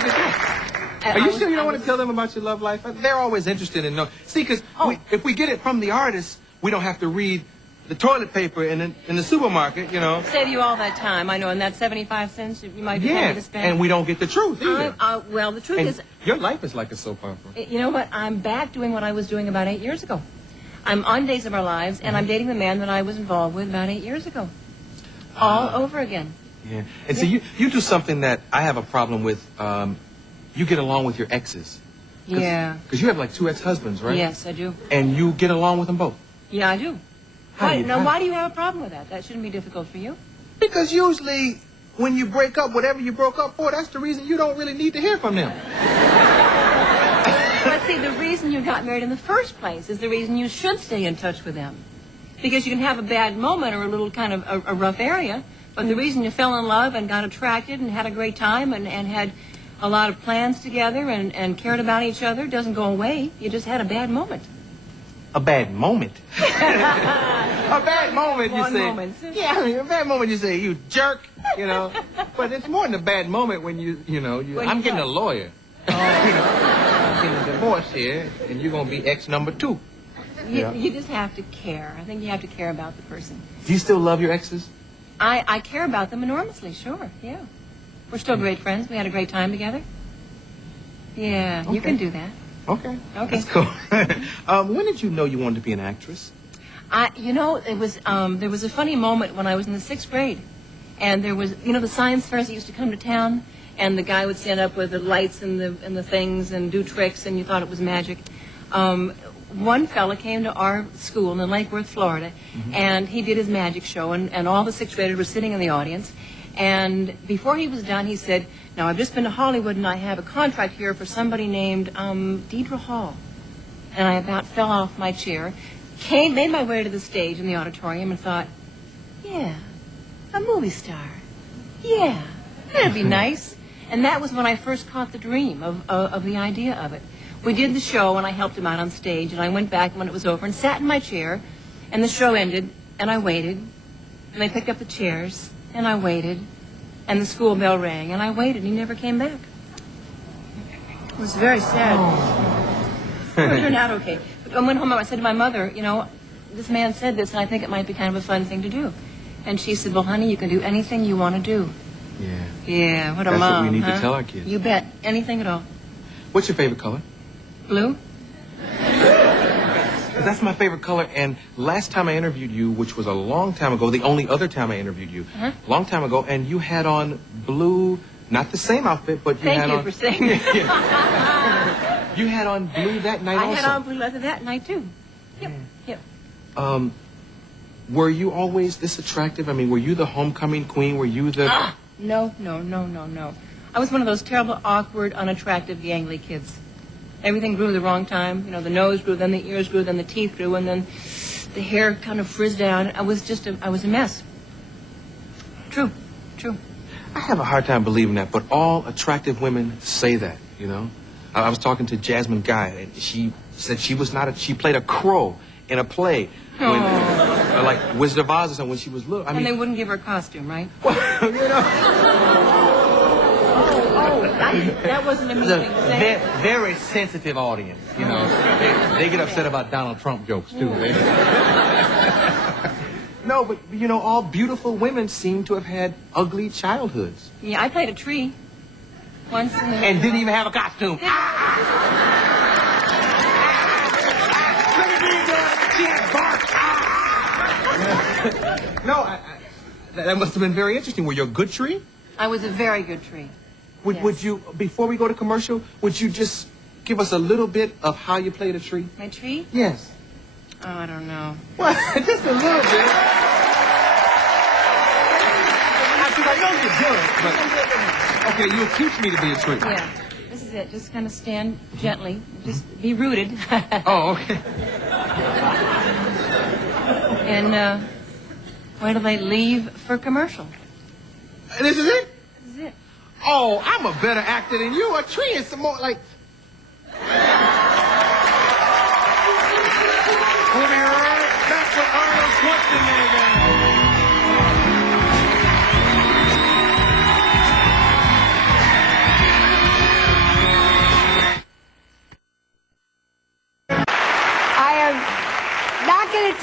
think it's good. Are you sure you don't want to tell them about your love life? They're always interested in knowing. See, because if we get it from the artist, we don't have to read the toilet paper in the supermarket, you know. Save you all that time, I know, and that 75 cents you might be happy to spend. And we don't get the truth either. Well, the truth is... Your life is like a soap opera. You know what? I'm back doing what I was doing about 8 years ago. I'm on Days of Our Lives, and I'm dating the man that I was involved with about 8 years ago. All over again. Yeah. And so you do something that I have a problem with. You get along with your exes. Yeah. Because you have like 2 ex-husbands, right? Yes, I do. And you get along with them both? Yeah, I do. Why do you have a problem with that? That shouldn't be difficult for you. Because usually when you break up, whatever you broke up for, that's the reason you don't really need to hear from them. But see, the reason you got married in the first place is the reason you should stay in touch with them. Because you can have a bad moment or a little kind of a rough area, but the reason you fell in love and got attracted and had a great time and had a lot of plans together and cared about each other doesn't go away. You just had a bad moment. A bad moment? A bad moment, you say. Moment. Yeah, I mean, a bad moment, you say, you jerk, you know. But it's more than a bad moment when I'm getting a lawyer. You know, I'm getting a divorce here, and you're going to be ex number 2. You just have to care. I think you have to care about the person. Do you still love your exes? I care about them enormously, sure, yeah. We're still great friends. We had a great time together. Yeah, okay. You can do that. Okay. Okay. That's cool. When did you know you wanted to be an actress? It was, there was a funny moment when I was in the 6th grade. And there was, the science fairs that used to come to town, and the guy would stand up with the lights and the things and do tricks, and you thought it was magic. One fella came to our school in Lake Worth, Florida, and he did his magic show, and all the 6th graders were sitting in the audience. And before he was done, he said, "Now, I've just been to Hollywood, and I have a contract here for somebody named Deidre Hall." And I about fell off my chair, made my way to the stage in the auditorium, and thought, yeah, a movie star. Yeah, that'd be nice. And that was when I first caught the dream of the idea of it. We did the show, and I helped him out on stage, and I went back when it was over and sat in my chair, and the show ended, and I waited, and they picked up the chairs, and I waited, and the school bell rang, and I waited, and he never came back. It was very sad. It turned out okay. But I went home, and I said to my mother, this man said this, and I think it might be kind of a fun thing to do. And she said, "Well, honey, you can do anything you want to do." Yeah. Yeah, what a mom, That's what we need to tell our kids. You bet. Anything at all. What's your favorite color? Blue? That's my favorite color, and last time I interviewed you, which was a long time ago, the only other time I interviewed you, long time ago, and you had on blue, not the same outfit, but you had on... Thank you for saying that. You had on blue that night also. I had on blue leather that night, too. Yep. Were you always this attractive? I mean, were you the homecoming queen? Were you the... No. I was one of those terrible, awkward, unattractive, gangly kids. Everything grew the wrong time. The nose grew, then the ears grew, then the teeth grew, and then the hair kind of frizzed down. I was a mess. True. I have a hard time believing that, but all attractive women say that, I was talking to Jasmine Guy, and she said she played a crow in a play. When, like Wizard of Oz or something when she was little. And they wouldn't give her a costume, right? Well, that wasn't a mean thing to say. Very sensitive audience, They get upset about Donald Trump jokes, too. No, but, all beautiful women seem to have had ugly childhoods. Yeah, I played a tree once. And didn't even have a costume. Look at me, she had bark. No, that must have been very interesting. Were you a good tree? I was a very good tree. Would you, before we go to commercial, would you just give us a little bit of how you played a tree? My tree? Yes. Oh, I don't know. Well, just a little bit. I know you do it, but... Okay, you'll teach me to be a tree. Yeah. This is it. Just kind of stand gently. Just be rooted. Oh, okay. And wait till they leave for commercial. This is it? This is it. Oh, I'm a better actor than you. A tree is some more like... We'll be right back with Arnold Schwarzenegger. am not going to